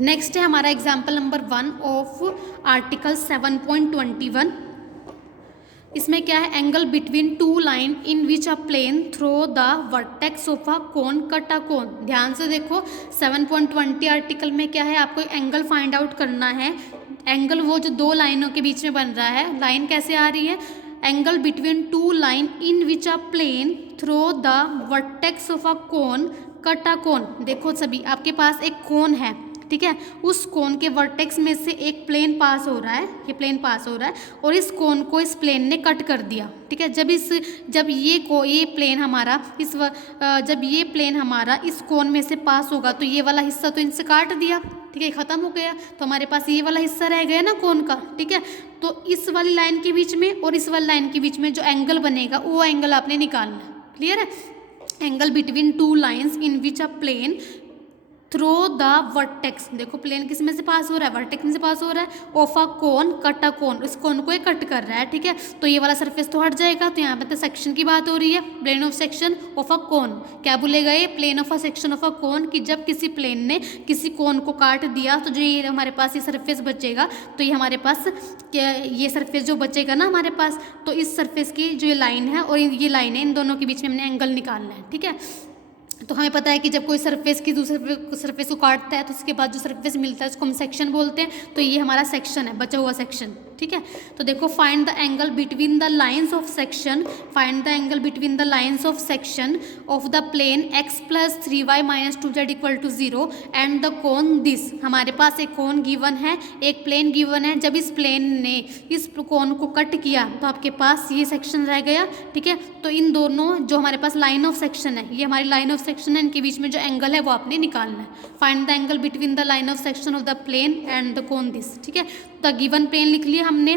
Next है हमारा example number 1 of article 7.21। इसमें क्या है, angle between two line in which a plane through the vertex of a cone cut a cone. ध्यान से देखो 7.20 आर्टिकल में क्या है, आपको एंगल फाइंड आउट करना है। एंगल वो जो दो लाइनों के बीच में बन रहा है, लाइन कैसे आ रही है, angle between two line in which a plane through the vertex of a cone cut a cone. देखो सभी आपके पास एक कोन है, ठीक है, उस कोन के वर्टेक्स में से एक प्लेन पास हो रहा है, ये प्लेन पास हो रहा है और इस कोन को इस प्लेन ने कट कर दिया, ठीक है। जब ये प्लेन हमारा जब ये प्लेन हमारा इस कोन में से पास होगा तो ये वाला हिस्सा तो इनसे काट दिया, ठीक है, खत्म हो गया, तो हमारे पास ये वाला हिस्सा रह गया ना कोन का, ठीक है। तो इस वाली लाइन के बीच में और इस वाली लाइन के बीच में जो एंगल बनेगा वो एंगल आपने निकालना है। क्लियर है, angle between two lines in which a plane through the vertex. देखो प्लेन किस में से पास हो रहा है, वर्टेक्स में से पास हो रहा है, of a cone cut a कोन, इस कोन को ये कट कर रहा है, ठीक है। तो ये वाला सरफेस तो हट जाएगा, तो यहाँ पे तो सेक्शन की बात हो रही है, plane of section of a cone. क्या बोलेगा ये, plane of a section of a cone, कि जब किसी प्लेन ने किसी कोन को काट दिया तो जो ये हमारे पास ये सरफेस बचेगा, तो ये हमारे पास ये सरफेस जो बचेगा ना हमारे पास, तो इस सरफेस की जो ये लाइन है और ये लाइन है, इन दोनों के बीच में हमने एंगल निकालना है, ठीक है। तो हमें पता है कि जब कोई सरफेस की दूसरे सरफेस को काटता है तो उसके बाद जो सरफेस मिलता है उसको हम सेक्शन बोलते हैं। तो ये हमारा सेक्शन है, बचा हुआ सेक्शन, ठीक है। तो देखो find the angle between the lines of section, find the angle between the lines of section of the plane x + 3y - 2z = 0 and the cone this. हमारे पास एक कोन गिवन है, एक प्लेन गिवन है। जब इस प्लेन ने इस कोन को कट किया तो आपके पास ये सेक्शन रह गया, ठीक है। तो इन दोनों जो हमारे पास लाइन ऑफ सेक्शन है, ये हमारी लाइन ऑफ सेक्शन है, इनके बीच में जो एंगल है वो आपने निकालना है। Find the angle between the line of section of the plane and the cone this, ठीक है। द गिवन प्लेन लिख लिया हमने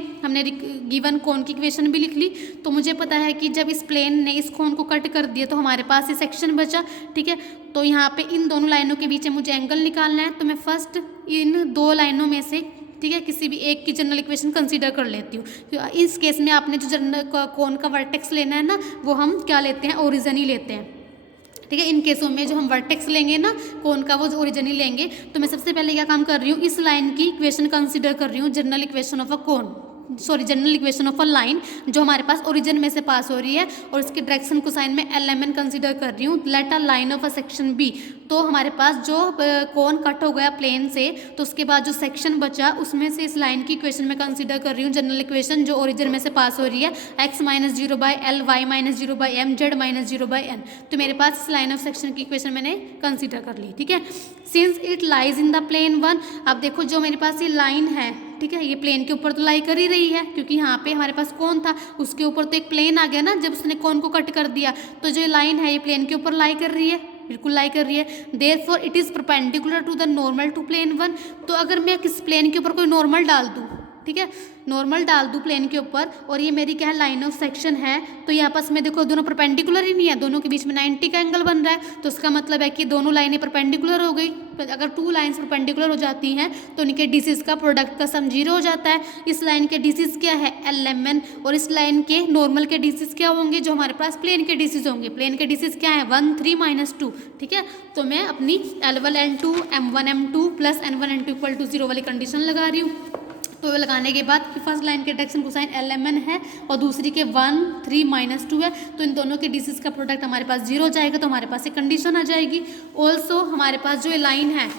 गिवन कोन की इक्वेशन भी लिख ली। तो मुझे पता है कि जब इस प्लेन ने इस कोन को कट कर दिया तो हमारे पास ये सेक्शन बचा, ठीक है। तो यहाँ पे इन दोनों लाइनों के बीच में मुझे एंगल निकालना है। तो मैं फर्स्ट इन दो लाइनों में से, ठीक है, किसी भी एक की जनरल इक्वेशन कंसीडर कर लेती हूँ। इस केस में आपने जो जनरल कोन का वर्टेक्स लेना है ना, वो हम क्या लेते हैं, ओरिजिन ही लेते हैं, ठीक है। इन केसों में जो हम वर्टेक्स लेंगे ना कोन का, वो जो ओरिजिन ही लेंगे। तो मैं सबसे पहले क्या काम कर रही हूँ, इस लाइन की इक्वेशन कंसीडर कर रही हूँ, general equation of a cone, sorry general equation of a line जो हमारे पास ओरिजिन में से पास हो रही है, और इसके डायरेक्शन को साइन में LMN कंसीडर कर रही हूँ। Let a line of a section B. तो हमारे पास जो कोन कट हो गया प्लेन से, तो उसके बाद जो सेक्शन बचा उसमें से इस लाइन की इक्वेशन में कंसीडर कर रही हूँ जनरल इक्वेशन जो ओरिजिन में से पास हो रही है, x - 0/L, y - 0/m, z - 0/n। तो मेरे पास इस लाइन ऑफ सेक्शन की इक्वेशन मैंने कंसीडर कर ली, ठीक है। Since it lies in the plane 1, अब देखो जो मेरे पास ये लाइन है, ठीक है, ये प्लेन के ऊपर तो लाई कर ही रही है, क्योंकि यहाँ पे हमारे पास कोन था, उसके ऊपर तो एक प्लेन आ गया ना जब उसने कोन को कट कर दिया। तो जो लाइन है ये प्लेन के ऊपर लाई कर रही है, बिल्कुल लाई कर रही है। Therefore it is perpendicular to the normal to plane 1। तो अगर मैं किस प्लेन के ऊपर कोई नॉर्मल डाल दूँ, ठीक है, नॉर्मल डाल दूँ प्लेन के ऊपर, और ये मेरी क्या है, लाइन ऑफ सेक्शन है, तो यहाँ पास में देखो दोनों परपेंडिकुलर ही नहीं है, दोनों के बीच में 90 का एंगल बन रहा है। तो उसका मतलब है कि दोनों लाइनें परपेंडिकुलर हो गई। तो अगर टू लाइन्स परपेंडिकुलर हो जाती हैं तो उनके डिसीज का प्रोडक्ट का सम 0 हो जाता है। इस लाइन के डिसीज क्या है, LMN, और इस लाइन के नॉर्मल के डिसीज क्या होंगे, जो हमारे पास प्लेन के डिसीज होंगे। प्लेन के डिसीज क्या है, 1, 3 - 2, ठीक है। तो मैं अपनी L1 L2 M1 M2 + N1 N2 = 0 वाली कंडीशन लगा रही हूँ। तो लगाने के बाद फर्स्ट लाइन के डायरेक्शन कोसाइन LMN है और दूसरी के 1, 3 - 2 है, तो इन दोनों के डिसीज का प्रोडक्ट हमारे पास 0 हो जाएगा। तो हमारे पास एक कंडीशन आ जाएगी। ऑल्सो हमारे पास जो ये लाइन है,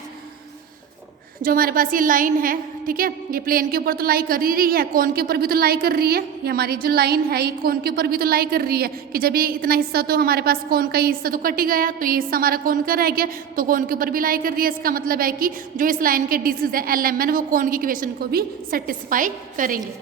जो हमारे पास ये लाइन है, ठीक है, ये प्लेन के ऊपर तो लाई कर ही रही है, कोन के ऊपर भी तो लाई कर रही है। ये हमारी जो लाइन है ये कोन के ऊपर भी तो लाई कर रही है, कि जब ये इतना हिस्सा तो हमारे पास कोन का, ये हिस्सा तो कट ही गया, तो ये हिस्सा हमारा कोन का रह गया, तो कोन के ऊपर भी लाई कर रही है। इसका मतलब है कि जो इस लाइन के डिसीज है LMN, वो कोन की इक्वेशन को भी सेटिस्फाई करेंगे।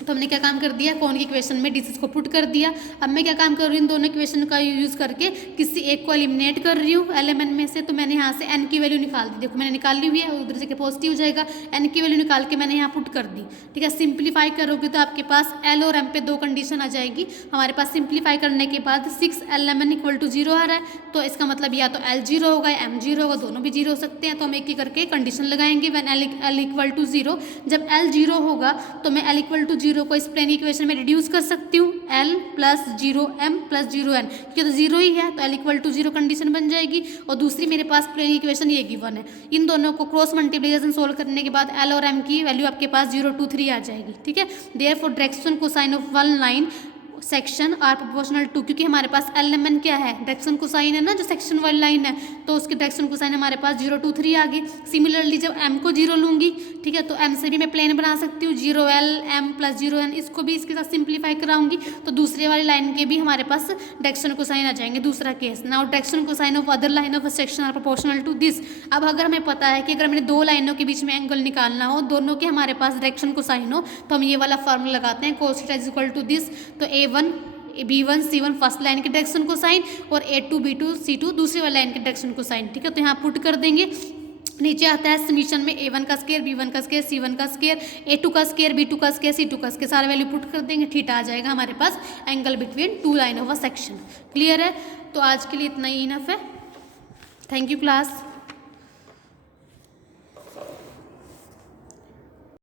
तो हमने क्या काम कर दिया, कोन की इक्वेशन में डिसीज को पुट कर दिया। अब मैं क्या काम कर रही हूँ, इन दोनों इक्वेशन का यूज़ करके किसी एक को एलिमिनेट कर रही हूँ LMN में से। तो मैंने यहाँ से n की वैल्यू निकाल दी, देखो मैंने निकाल ली हुई है, उधर से पॉजिटिव हो जाएगा, n की वैल्यू निकाल के मैंने यहाँ पुट कर दी, ठीक है। सिंप्लीफाई करोगे तो आपके पास L और M पे 2 कंडीशन आ जाएगी। हमारे पास सिंप्लीफाई करने के बाद 6 LMN = 0 आ रहा है, तो इसका मतलब या तो L 0 होगा या M 0 होगा, दोनों भी 0 हो सकते हैं। तो हम एक एक करके कंडीशन लगाएंगे। व्हेन L = 0, जब L 0 होगा तो मैं L = जीरो को इस प्लेन इक्वेशन में रिड्यूस कर सकती हूँ, L plus 0m plus 0n, क्योंकि तो जीरो ही है तो L इक्वल टू 0 कंडीशन बन जाएगी। और दूसरी मेरे पास प्लेन इक्वेशन ये गिवन है, इन दोनों को क्रॉस मल्टीप्लिकेशन सोल्व करने के बाद L और M की वैल्यू आपके पास 0, 2, 3 आ जाएगी। ठीक है, therefore direction cosine of one line section are proportional to, क्योंकि हमारे पास एल एम एन क्या है, डायरेक्शन कोसाइन है ना, जो सेक्शन वाली लाइन है, तो उसकी डायरेक्शन कोसाइन हमारे पास 0, 2, 3 आ गई। सिमिलरली जब m को 0 लूंगी, ठीक है, तो m से भी मैं प्लेन बना सकती हूँ 0l m प्लस 0n, इसको भी इसके साथ सिंप्लीफाई कराऊंगी तो दूसरे वाली लाइन के भी हमारे पास डायरेक्शन कोसाइन आ जाएंगे। दूसरा केस, now direction cosine of other line of section are proportional to this. अब अगर हमें पता है कि अगर मैंने दो लाइनों के बीच में एंगल निकालना हो, दोनों के हमारे पास डायरेक्शन कोसाइन हो, तो हम ये वाला फॉर्मूला लगाते हैं cos theta is equal to this. तो a1 b1 c1 first line के डायरेक्शन को साइन और a2 b2 c2 दूसरी वाली लाइन के डायरेक्शन को साइन। ठीक है, तो यहाँ पुट कर देंगे, नीचे आता है समीशन में a1 का स्केयर b1 का स्केयर c1 का स्केयर a2 का स्केयर b2 का स्केयर c2 का स्केयर, सारे वैल्यू पुट कर देंगे, थीटा आ जाएगा हमारे पास angle between two line of a section. Clear है, तो आज के लिए इतना ही इनफ है। Thank you class.